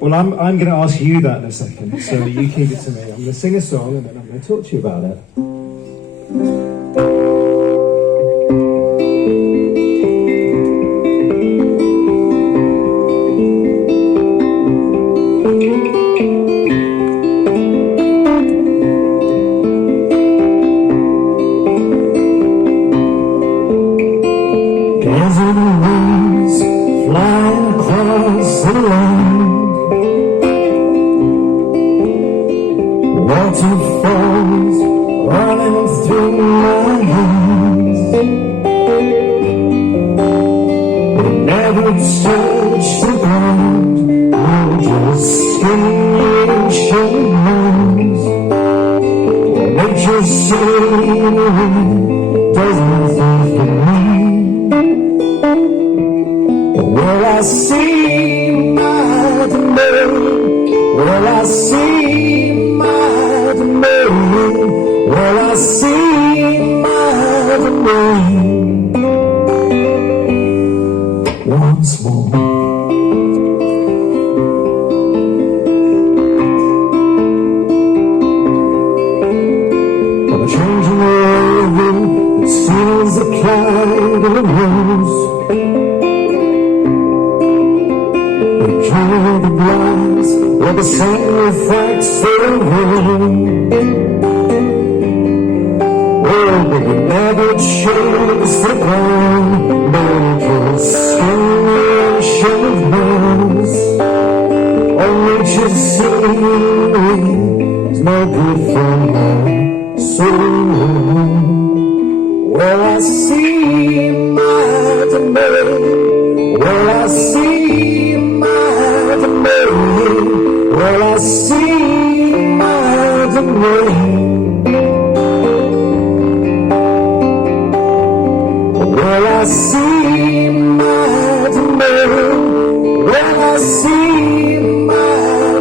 Well, I'm going to ask you that in a second, so you keep it to me. I'm going to sing a song and then I'm going to talk to you about it. Waterfalls running through my hands. It never touched the ground, no, just stimulation hands. Nature scenery does nothing for me. Well, I see my domain. Well, I see well, I see my domain once more. I'm changing over, it seems the cloud of a rose. We draw the blinds where the sun refracts the room. But we never chose the ground, no stimulation of nerves. All nature's scenery is no good for my soul. Well, I see my domain. Well, I see my domain. Well, I see my domain. Well, I see my domain. Well, I see my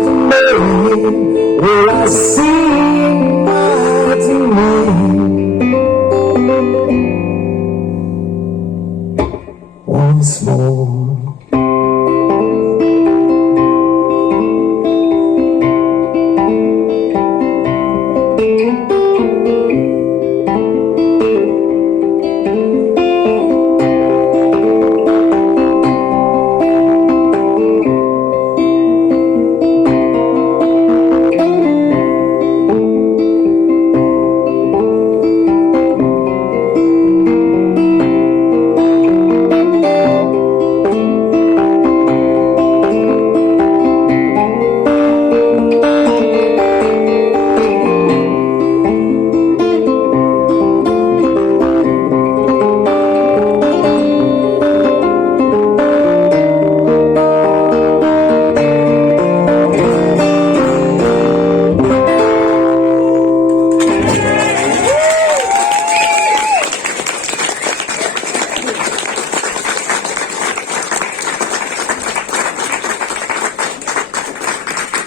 domain. Well, I see my domain once more.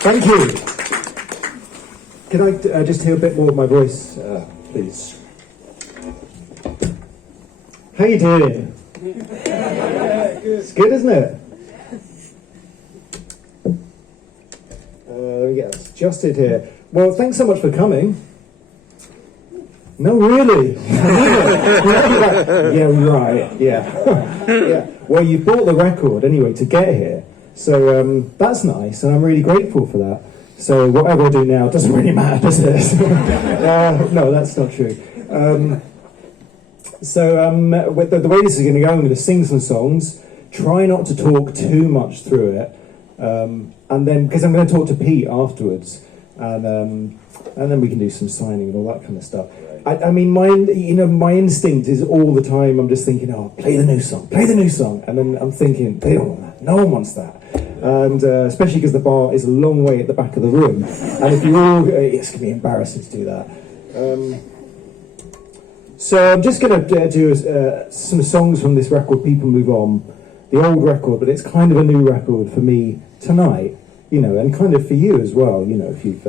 Thank you. Can I just hear a bit more of my voice, please? How you doing? It's good, isn't it? Yeah, it's adjusted here. Well, thanks so much for coming. No, really? Yeah, right, yeah. Yeah. Well, you bought the record anyway to get here. So that's nice, and I'm really grateful for that. So whatever I do now doesn't really matter, does it? No, that's not true. With the way this is going to go, I'm going to sing some songs, try not to talk too much through it, and then, because I'm going to talk to Pete afterwards, and then we can do some signing and all that kind of stuff. I mean, my instinct is all the time, I'm just thinking, oh, play the new song, and then I'm thinking, they don't want that, no one wants that. And especially because the bar is a long way at the back of the room, and if you all, it's going to be embarrassing to do that. So I'm just going to do some songs from this record, People Move On, the old record, but it's kind of a new record for me tonight, and kind of for you as well, if you've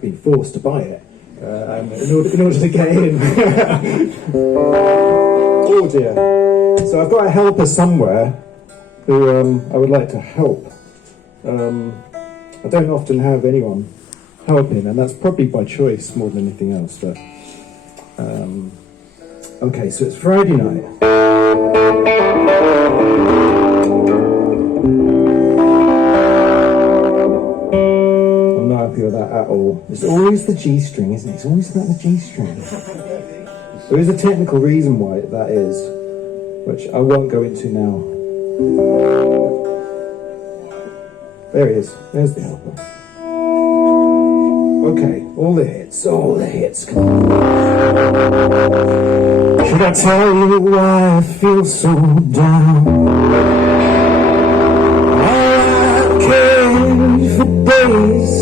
been forced to buy it in order to get in. Oh dear. So I've got a helper somewhere. who I would like to help. I don't often have anyone helping, and that's probably by choice more than anything else. But okay, so it's Friday night. I'm not happy with that at all. It's always the G string, isn't it? It's always about the G string. There is a technical reason why that is, which I won't go into now. There he is. There's the helper. Okay, all the hits, come on. Should I tell you why I feel so down? All I've carried for days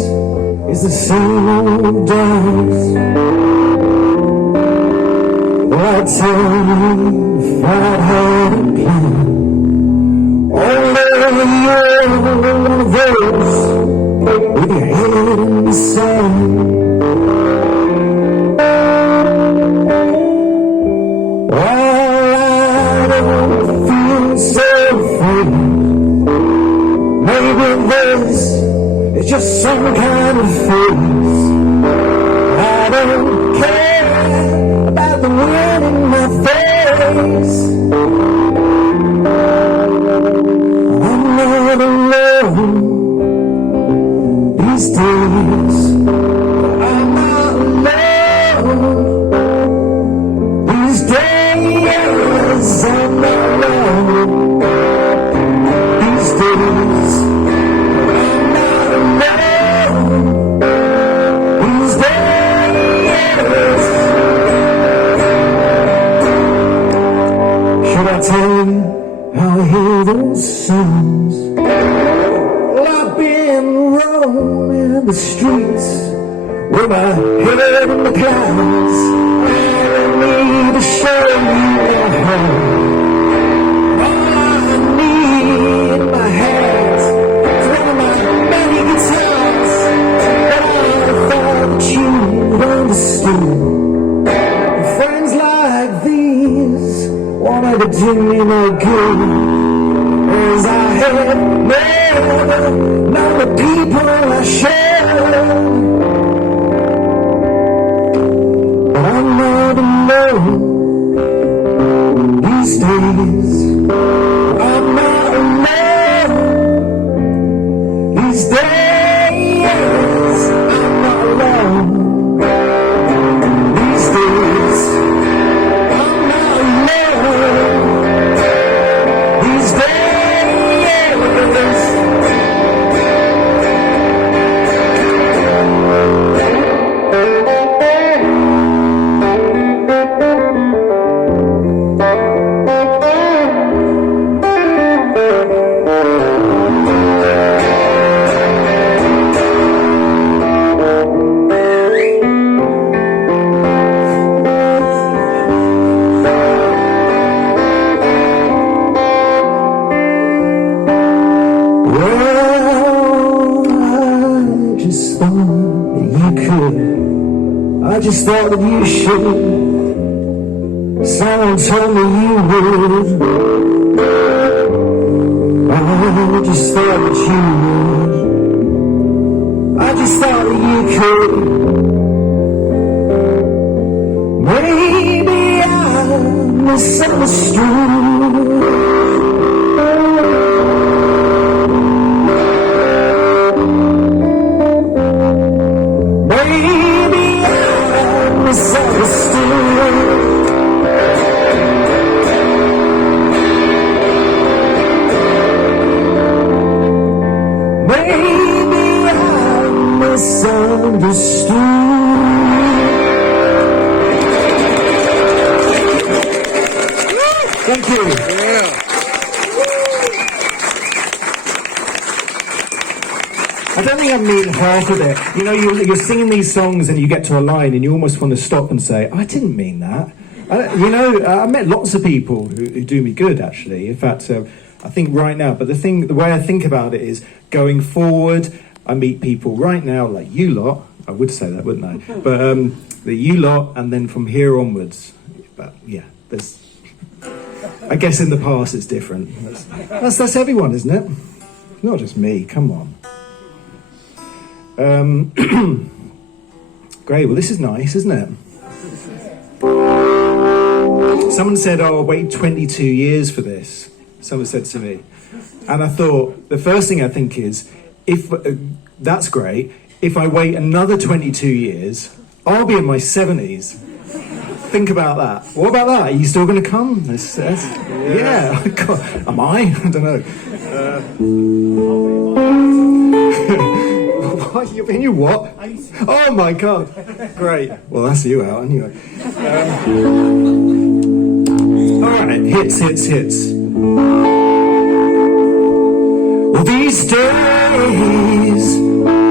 is the same old doubts. Well, I tell you if I had a plan, only you're one of those with your head in the sand. Well, I don't feel so free. Maybe this is just some kind of phase. I don't care about the wind in my face. I'm not alone these days. I'm not alone these days. I'm not alone these days. I'm not alone these days. Should I tell you how I hear those songs? Well, I've been roaming the streets with my head in the clouds. I need to show you my home. All I need in my hands is one of my many guitars that I thought that you understood. Friends like these wanted to do me no good, as I have never known the people I should. But I'm not alone these days. I'm not alone these days. I'm not alone these days. I'm not alone these days. I just thought that you should. Someone told me you would. I just thought that you would. I just thought that you could. Maybe I misunderstood. Thank you. Yeah. I don't think I mean half of it. You know, you're singing these songs and you get to a line and you almost want to stop and say, I didn't mean that. I met lots of people who do me good, actually. In fact, I think right now, but the way I think about it is going forward, I meet people right now like you lot. I would say that, wouldn't I? But the you lot, and then from here onwards. But yeah, there's... I guess in the past it's different. That's everyone, isn't it? Not just me. Come on. Great. Well, this is nice, isn't it? Someone said, "Oh, I'll wait 22 years for this." Someone said to me, and I thought the first thing I think is, if that's great. If I wait another 22 years, I'll be in my 70s. Think about that. What about that? Are you still going to come? Yeah. God, am I? I don't know. What? You're in your what? Oh my God. Great. Well, that's you out anyway. All right. Hits. Well, these days are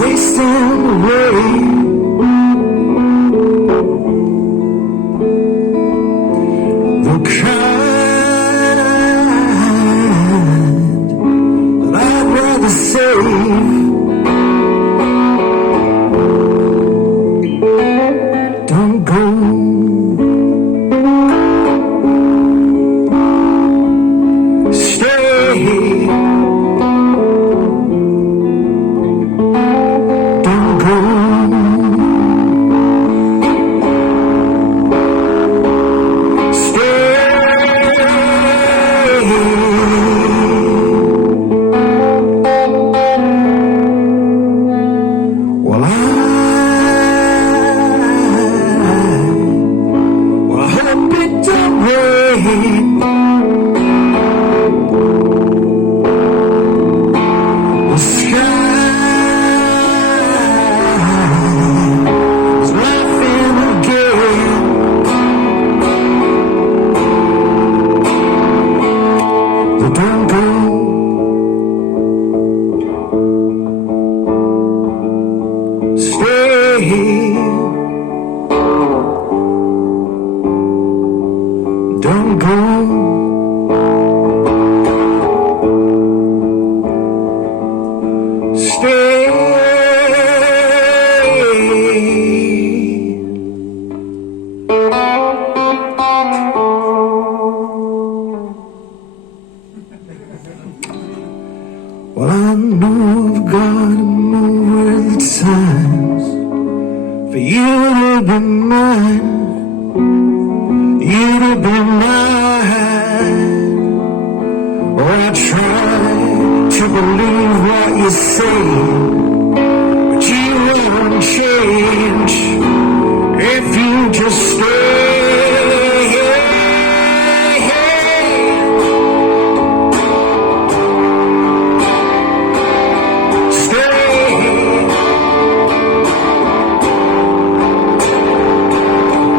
wasting away. The kind that I'd rather save. Don't go. Don't go. Stay. Well, I know I've got to move with the times for you to be mine. You to be mine. Oh, I try to believe what you say, but you won't change if you just stay.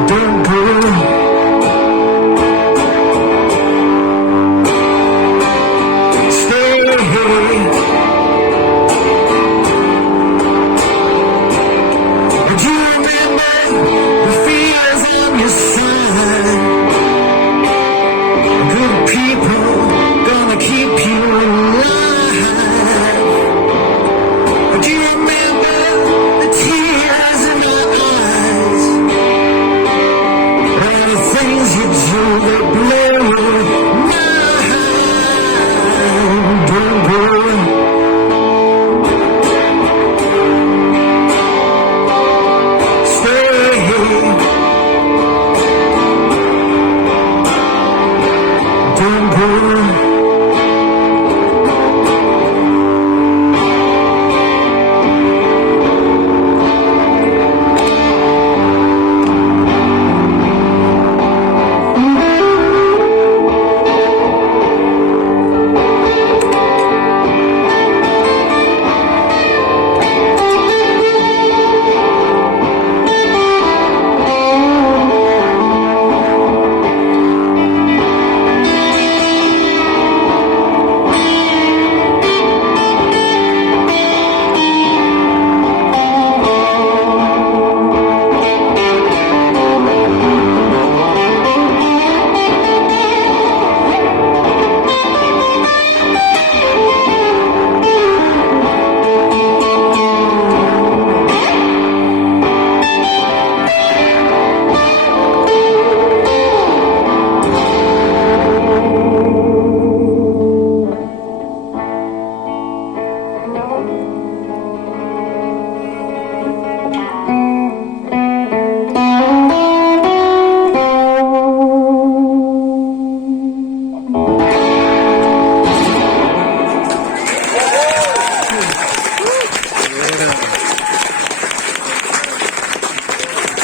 Don't go. Do you remember the fears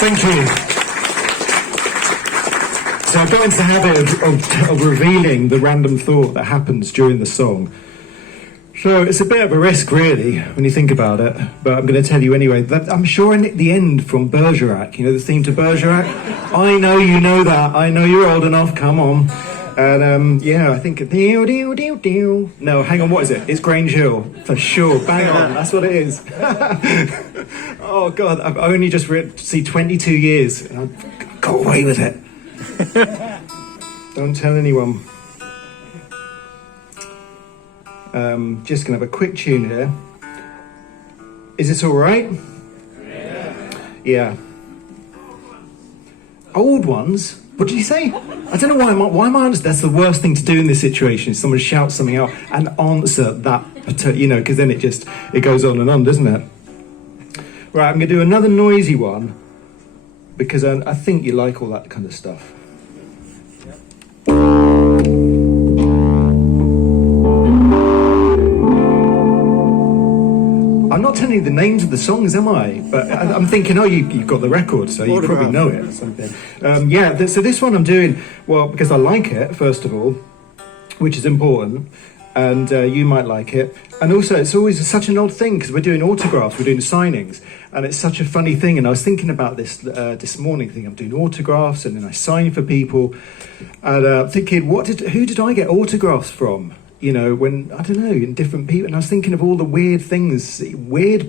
Thank you. So I got into the habit of revealing the random thought that happens during the song. So it's a bit of a risk, really, when you think about it. But I'm going to tell you anyway. That I'm sure in the end from Bergerac, you know the theme to Bergerac? I know you know that. I know you're old enough. Come on. And yeah, I think... No, hang on, what is it? It's Grange Hill, for sure. Bang on, that's what it is. Oh, God, I've only just see 22 years. And I've got away with it. Don't tell anyone. Just going to have a quick tune here. Is this all right? Yeah. Old ones? What did you say? I don't know why am I that's the worst thing to do in this situation, is someone shouts something out and answer that, because then it goes on, doesn't it? Right, I'm going to do another noisy one, because I think you like all that kind of stuff. I'm not telling you the names of the songs, am I? But I'm thinking, you've got the record, so you probably know it or something. So this one I'm doing, well, because I like it, first of all, which is important, and you might like it. And also, it's always such an odd thing, because we're doing autographs, we're doing signings, and it's such a funny thing. And I was thinking about this this morning, thinking I'm doing autographs, and then I sign for people, and thinking, who did I get autographs from? When, I don't know, in different people. And I was thinking of all the weird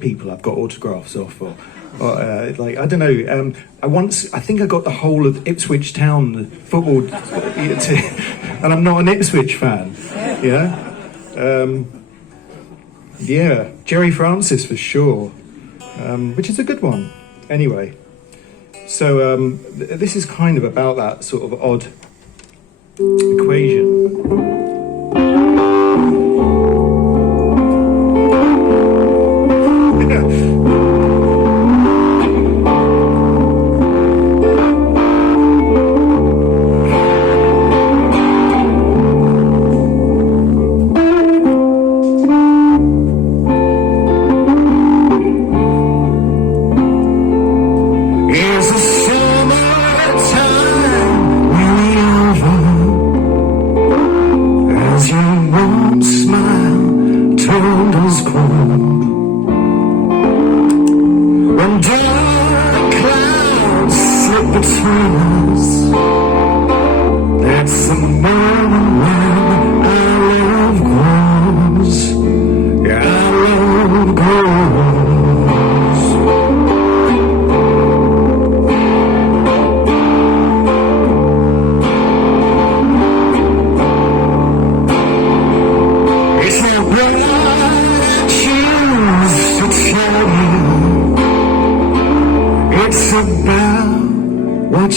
people I've got autographs off. Or I don't know. I think I got the whole of Ipswich Town football, and I'm not an Ipswich fan. Yeah, Jerry Francis for sure, which is a good one. Anyway, so this is kind of about that sort of odd equation.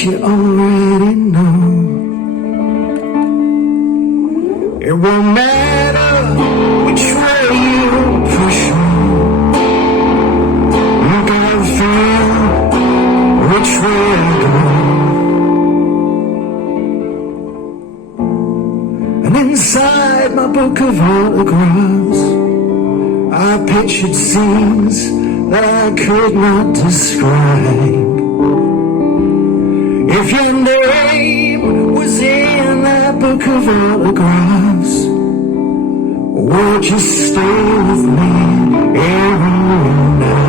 You already know. It won't matter which way you push on. You gotta feel which way to go. And inside my book of autographs, I pictured scenes that I could not describe. If your name was in that book of autographs, would you stay with me every night?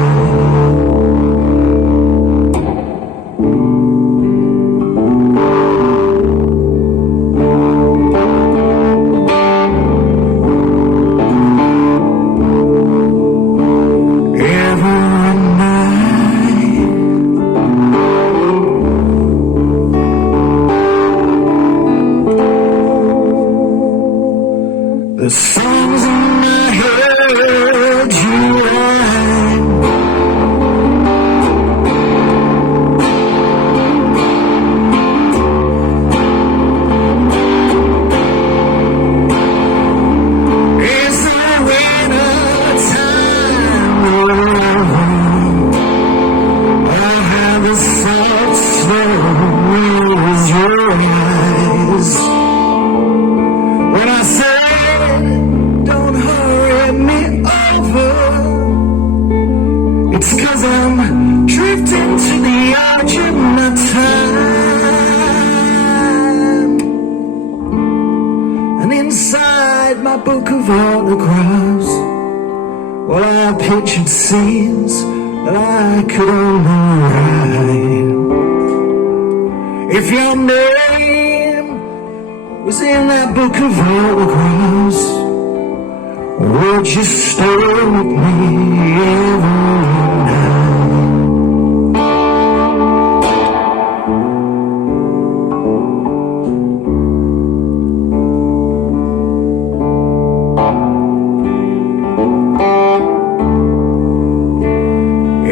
The songs in my head you rhyme. It's the winter time. I'll have the soft snow with your eyes. When I say don't hurry me inside my book of autographs, well, I pictured scenes that I could only write. If your name was in that book of autographs, would you stay with me every night?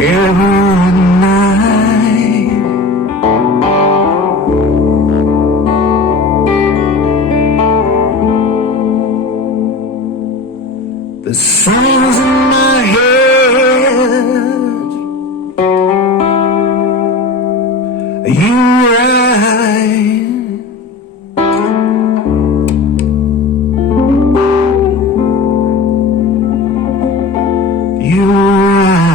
Every night. The songs in my head, you write. You write.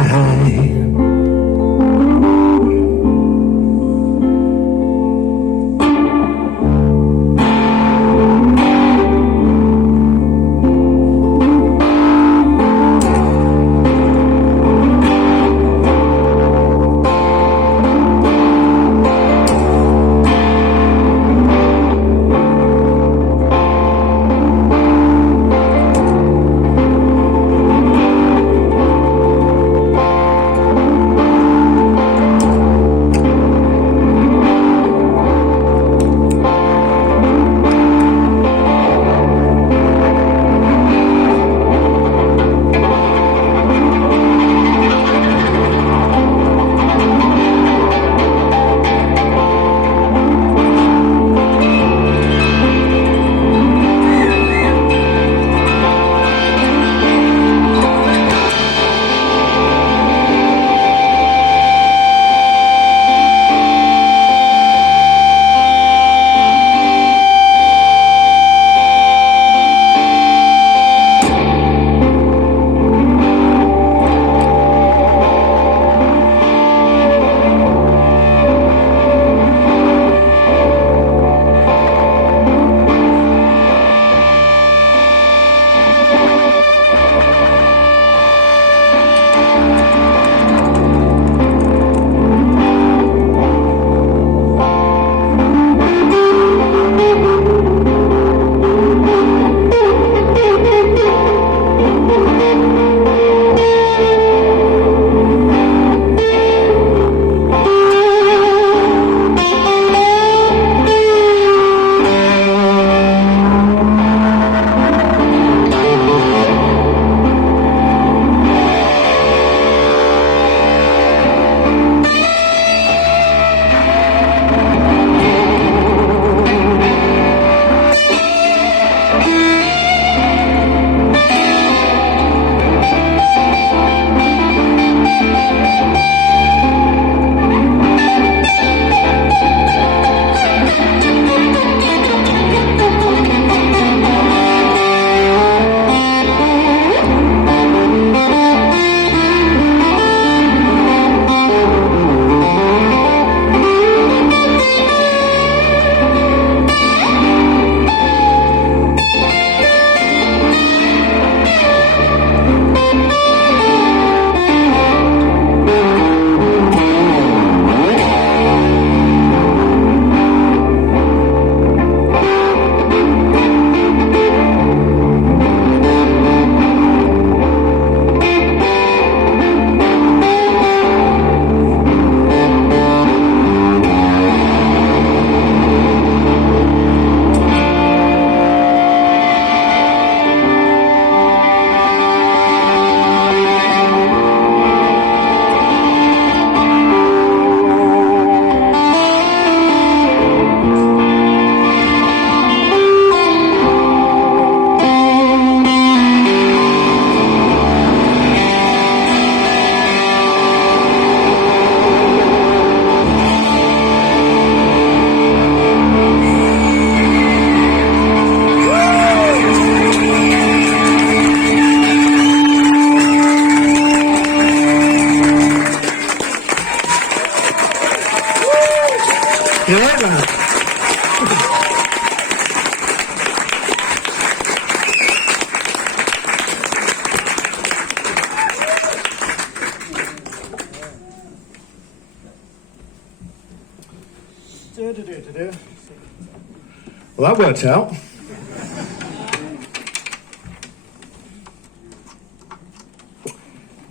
Well, that worked out.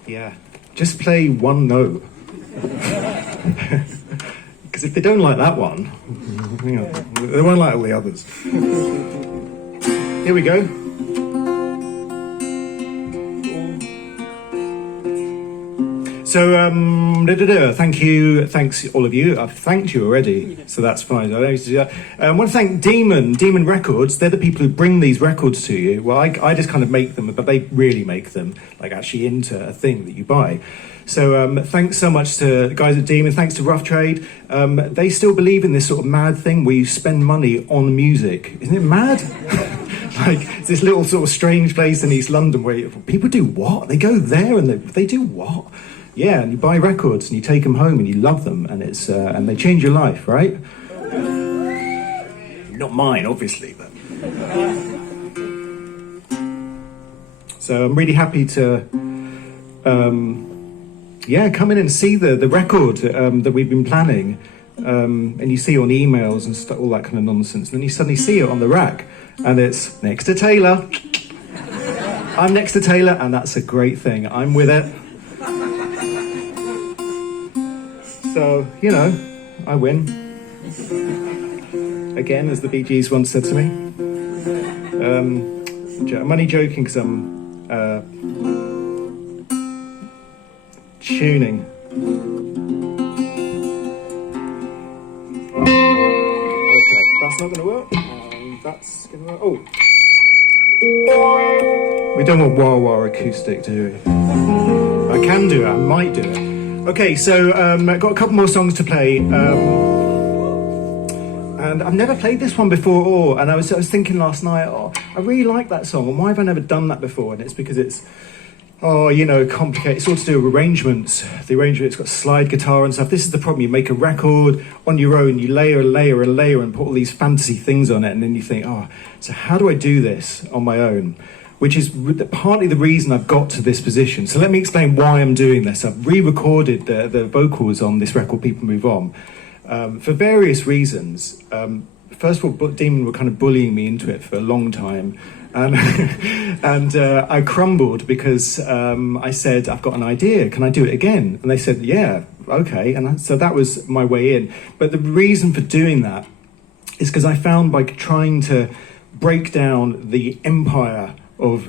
Yeah, just play one note. Because if they don't like that one, you know, they won't like all the others. Here we go. So, thanks all of you. I've thanked you already, so that's fine. I want to thank Demon Records. They're the people who bring these records to you. Well, I just kind of make them, but they really make them, like actually into a thing that you buy. So thanks so much to the guys at Demon. Thanks to Rough Trade. They still believe in this sort of mad thing where you spend money on music. Isn't it mad? Like, it's this little sort of strange place in East London where people do what? They go there and they do what? Yeah, and you buy records and you take them home and you love them, and it's and they change your life, right? Not mine, obviously, but. So I'm really happy to, come in and see the record that we've been planning, and you see on emails and all that kind of nonsense, and then you suddenly see it on the rack, and it's next to Taylor. I'm next to Taylor, and that's a great thing. I'm with it. So, you know, I win. Again, as the Bee Gees once said to me. I'm only joking because I'm tuning. Okay, that's not going to work. That's going to work. Oh. We don't want wah-wah acoustic, do we? I can do it, I might do it. Okay, so I've got a couple more songs to play, and I've never played this one before. And I was thinking last night, I really like that song, and why have I never done that before? And it's because it's, complicated. It's all to do with arrangements. The arrangement, it's got slide guitar and stuff. This is the problem. You make a record on your own, you layer and put all these fantasy things on it, and then you think, so how do I do this on my own? Which is partly the reason I've got to this position. So let me explain why I'm doing this. I've re-recorded the vocals on this record, People Move On, for various reasons. First of all, Demon were kind of bullying me into it for a long time. And, I crumbled because I said, I've got an idea, can I do it again? And they said, yeah, okay. And so that was my way in. But the reason for doing that is because I found by trying to break down the empire of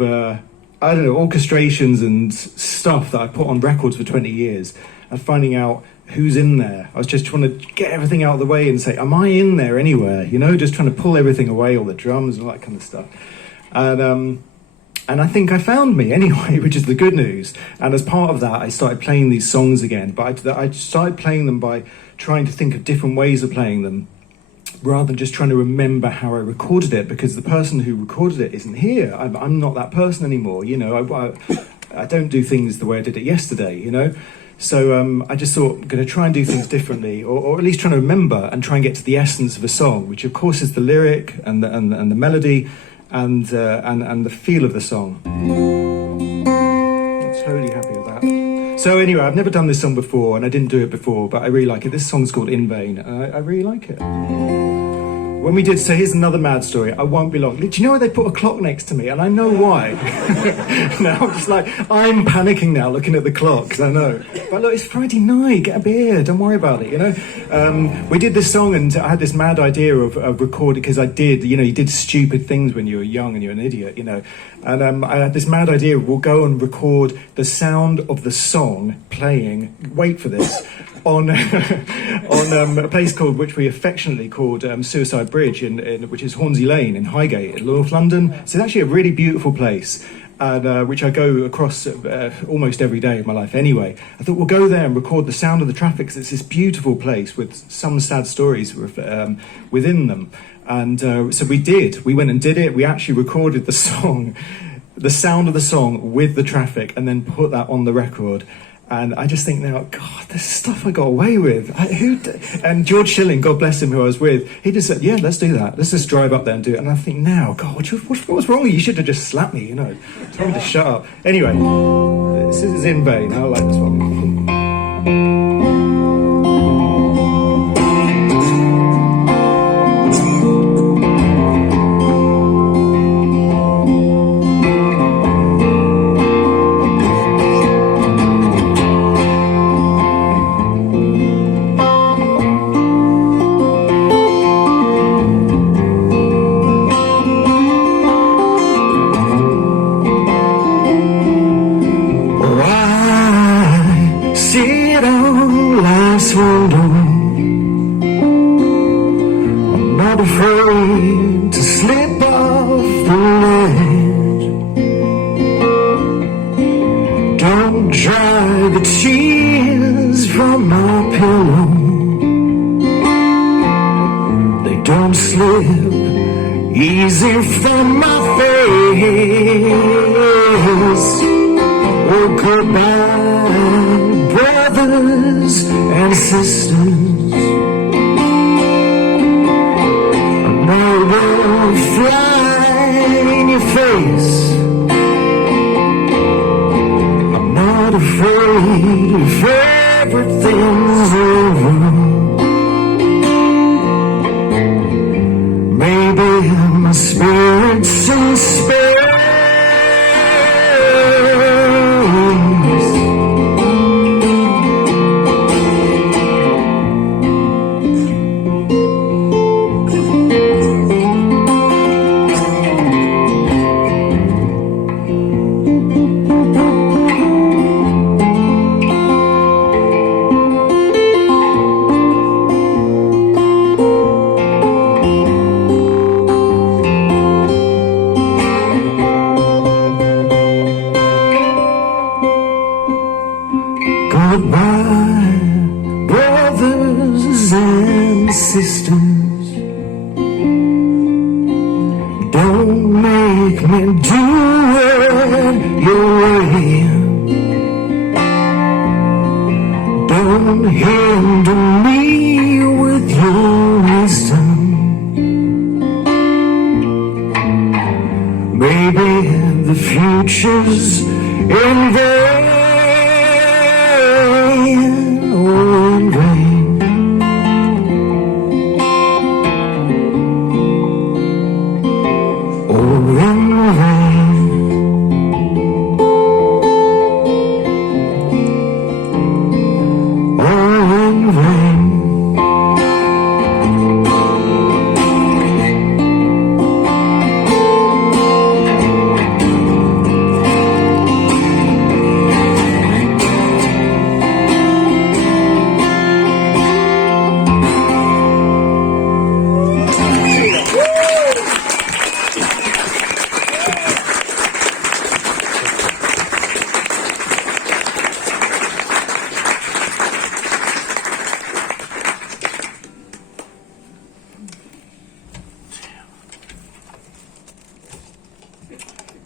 orchestrations and stuff that I put on records for 20 years and finding out who's in there. I was just trying to get everything out of the way and say, am I in there anywhere? You know, just trying to pull everything away, all the drums and all that kind of stuff. And I think I found me anyway, which is the good news. And as part of that, I started playing these songs again, but I started playing them by trying to think of different ways of playing them, rather than just trying to remember how I recorded it, because the person who recorded it isn't here. I'm not that person anymore, you know. I don't do things the way I did it yesterday, you know. So I just thought I'm going to try and do things differently, or at least trying to remember and try and get to the essence of a song, which of course is the lyric and the melody and the feel of the song. I'm totally happy with that. So anyway, I've never done this song before, and I didn't do it before, but I really like it. This song's called In Vain, and I really like it. When we did, so here's another mad story. I won't be long. Do you know why they put a clock next to me? And I know why. Now I'm just like, I'm panicking now looking at the clock, because I know. But look, it's Friday night, get a beer, don't worry about it, you know? We did this song, and I had this mad idea of recording, because you did stupid things when you were young and you're an idiot, you know? And I had this mad idea, we'll go and record the sound of the song playing, wait for this, on a place which we affectionately called Suicide Bridge, which is Hornsey Lane in Highgate in North London. So it's actually a really beautiful place, and which I go across almost every day of my life anyway. I thought we'll go there and record the sound of the traffic, because it's this beautiful place with some sad stories within them. And so we did. We went and did it. We actually recorded the song, the sound of the song with the traffic, and then put that on the record. And I just think now, God, this stuff I got away with. And George Schilling, God bless him, who I was with, he just said, yeah, let's do that. Let's just drive up there and do it. And I think now, God, what's wrong with you? You should have just slapped me, you know. Told me to shut up. Anyway, this is In Vain. I like this one. easy from my face. Oh, goodbye, brothers and sisters. No will fly in your face. I'm not afraid if everything's over. Maybe my spirit's in space. Goodbye, brothers and sisters. Don't make me do it your way. Don't hinder me with your wisdom. Maybe the future's in vain.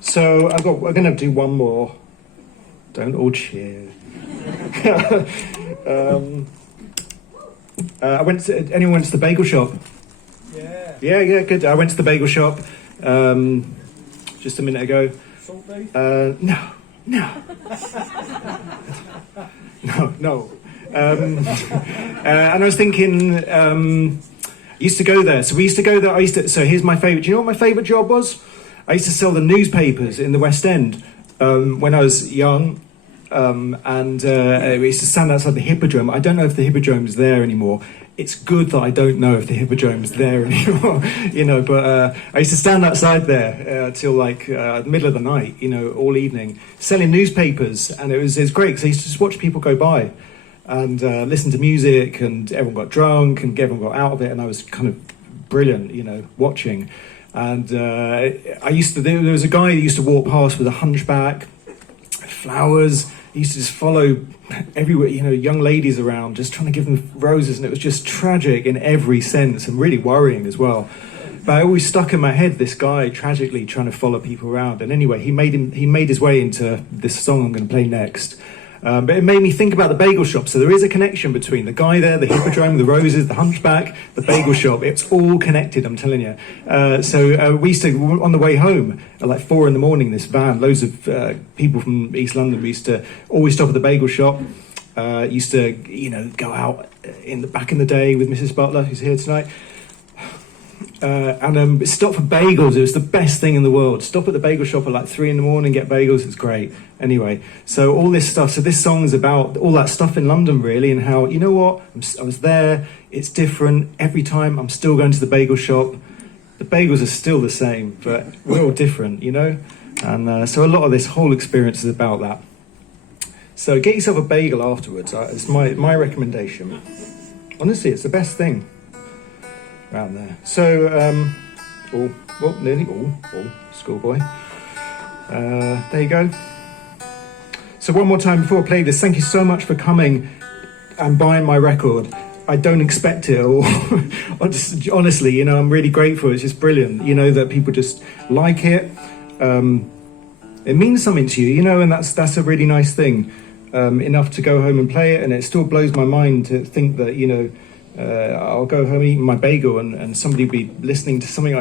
So we're going to do one more. Don't all cheer. Anyone went to the bagel shop? Yeah, good. I went to the bagel shop just a minute ago. Salt beef? No. And I was thinking, I used to go there. So we used to go there. So here's my favourite. Do you know what my favourite job was? I used to sell the newspapers in the West End when I was young. And we used to stand outside the Hippodrome. I don't know if the Hippodrome's there anymore. It's good that I don't know if the Hippodrome's there anymore, but I used to stand outside there till the middle of the night, all evening, selling newspapers. And it was great because I used to just watch people go by and listen to music, and everyone got drunk and everyone got out of it. And I was kind of brilliant, watching. And there was a guy who used to walk past with a hunchback, flowers. He used to just follow everywhere, young ladies around, just trying to give them roses, and it was just tragic in every sense and really worrying as well. But I always stuck in my head this guy tragically trying to follow people around. And anyway, he made his way into this song I'm going to play next. But it made me think about the bagel shop. So there is a connection between the guy there, the Hippodrome, the roses, the hunchback, the bagel shop. It's all connected, I'm telling you. So we used to, on the way home, at like 4 a.m, this van, loads of people from East London, we used to always stop at the bagel shop. Used to, go out back in the day with Mrs. Butler, who's here tonight. And stop for bagels. It was the best thing in the world. Stop at the bagel shop at like 3 a.m, get bagels. It's great. Anyway, so all this stuff. So this song's about all that stuff in London, really, and how, I was there. It's different every time. I'm still going to the bagel shop. The bagels are still the same, but we're all different, And so a lot of this whole experience is about that. So get yourself a bagel afterwards. It's my recommendation. Honestly, it's the best thing around there. So, nearly all schoolboy. There you go. So one more time before I play this, thank you so much for coming and buying my record. I don't expect it, or, or just, honestly, you know, I'm really grateful. It's just brilliant, you know, that people just like it. It means something to you, you know, and that's a really nice thing. Enough to go home and play it, and it still blows my mind to think that, you know, I'll go home eating my bagel and somebody be listening to something I